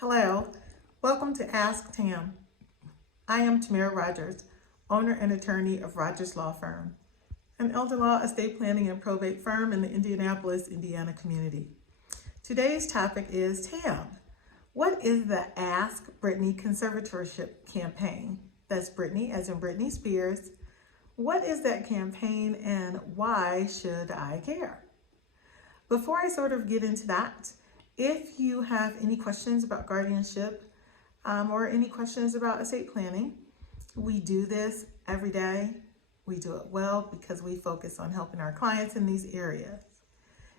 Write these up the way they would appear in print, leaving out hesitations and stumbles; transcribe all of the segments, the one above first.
Hello, welcome to Ask Tam. I am Tamara Rogers, owner and attorney of Rogers Law Firm, an elder law, estate planning, and probate firm in the Indianapolis, Indiana community. Today's topic is Tam. What is the Ask Britney conservatorship campaign? That's Britney, as in Britney Spears. What is that campaign and why should I care? Before I sort of get into that, if you have any questions about guardianship or any questions about estate planning, we do this every day. We do it well because we focus on helping our clients in these areas.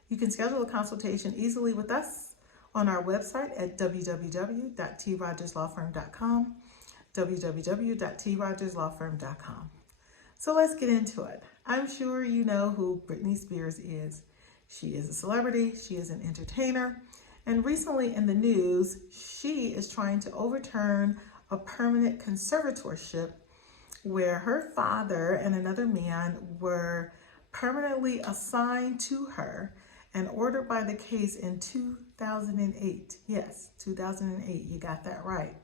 You can schedule a consultation easily with us on our website at www.trogerslawfirm.com, www.trogerslawfirm.com. So let's get into it. I'm sure you know who Britney Spears is. She is a celebrity, she is an entertainer, and recently in the news, she is trying to overturn a permanent conservatorship where her father and another man were permanently assigned to her and ordered by the case in 2008. Yes, 2008, you got that right.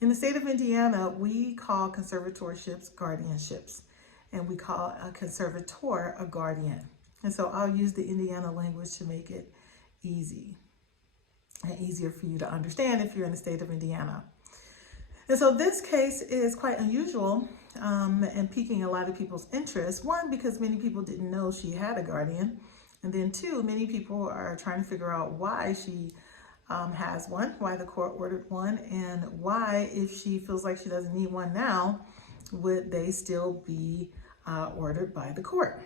In the state of Indiana, we call conservatorships guardianships, and we call a conservator a guardian. And so I'll use the Indiana language to make it easy and easier for you to understand if you're in the state of Indiana. And so this case is quite unusual and piquing a lot of people's interest. One, because many people didn't know she had a guardian. And then two, many people are trying to figure out why she has one, why the court ordered one, and why, if she feels like she doesn't need one now, would they still be ordered by the court.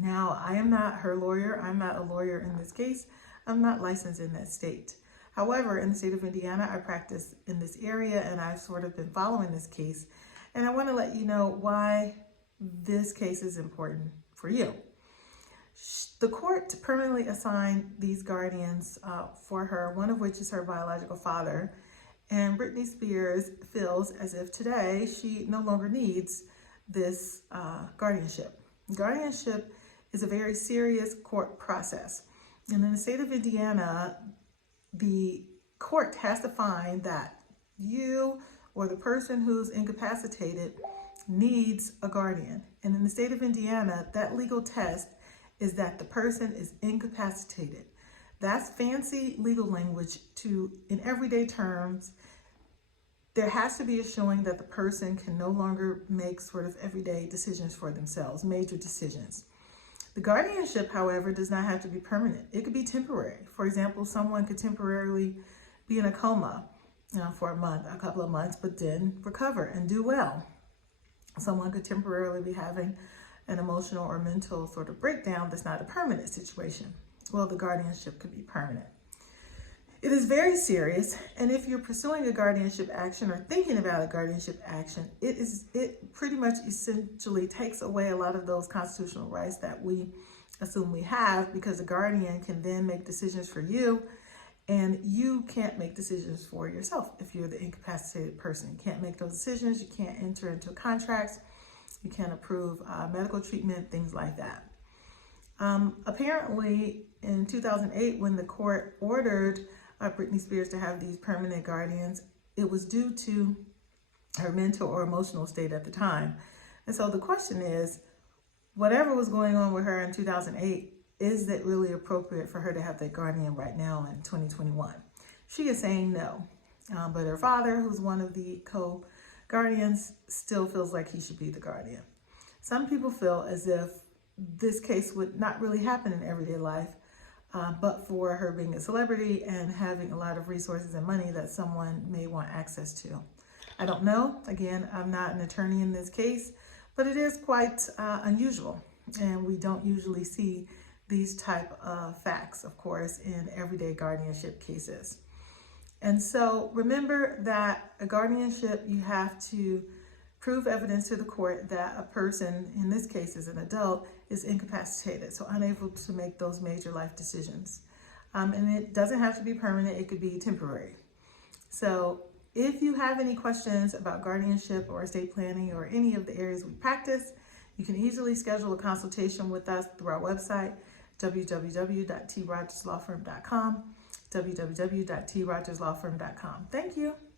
Now, I am not her lawyer. I'm not a lawyer in this case. I'm not licensed in that state. However, in the state of Indiana, I practice in this area and I've sort of been following this case. And I want to let you know why this case is important for you. The court permanently assigned these guardians for her, one of which is her biological father. And Britney Spears feels as if today she no longer needs this guardianship. Guardianship is a very serious court process. And in the state of Indiana, the court has to find that you or the person who's incapacitated needs a guardian. And in the state of Indiana, that legal test is that the person is incapacitated. That's fancy legal language in everyday terms, there has to be a showing that the person can no longer make sort of everyday decisions for themselves, major decisions. The guardianship, however, does not have to be permanent. It could be temporary. For example, someone could temporarily be in a coma for a month, a couple of months, but then recover and do well. Someone could temporarily be having an emotional or mental sort of breakdown that's not a permanent situation. Well, the guardianship could be permanent. It is very serious, and if you're pursuing a guardianship action or thinking about a guardianship action, it pretty much essentially takes away a lot of those constitutional rights that we assume we have, because a guardian can then make decisions for you, and you can't make decisions for yourself if you're the incapacitated person. You can't make those decisions, you can't enter into contracts, you can't approve medical treatment, things like that. Apparently, in 2008, when the court ordered Britney Spears to have these permanent guardians, it was due to her mental or emotional state at the time. And so the question is, whatever was going on with her in 2008, is it really appropriate for her to have that guardian right now in 2021? She is saying no, but her father, who's one of the co-guardians, still feels like he should be the guardian. Some people feel as if this case would not really happen in everyday life, but for her being a celebrity and having a lot of resources and money that someone may want access to. I don't know. Again, I'm not an attorney in this case, but it is quite unusual, and we don't usually see these type of facts, of course, in everyday guardianship cases. And so remember that a guardianship, you have to prove evidence to the court that a person, in this case is an adult, is incapacitated, so unable to make those major life decisions. And it doesn't have to be permanent, it could be temporary. So if you have any questions about guardianship or estate planning or any of the areas we practice, you can easily schedule a consultation with us through our website, www.trogerslawfirm.com, www.trogerslawfirm.com. Thank you.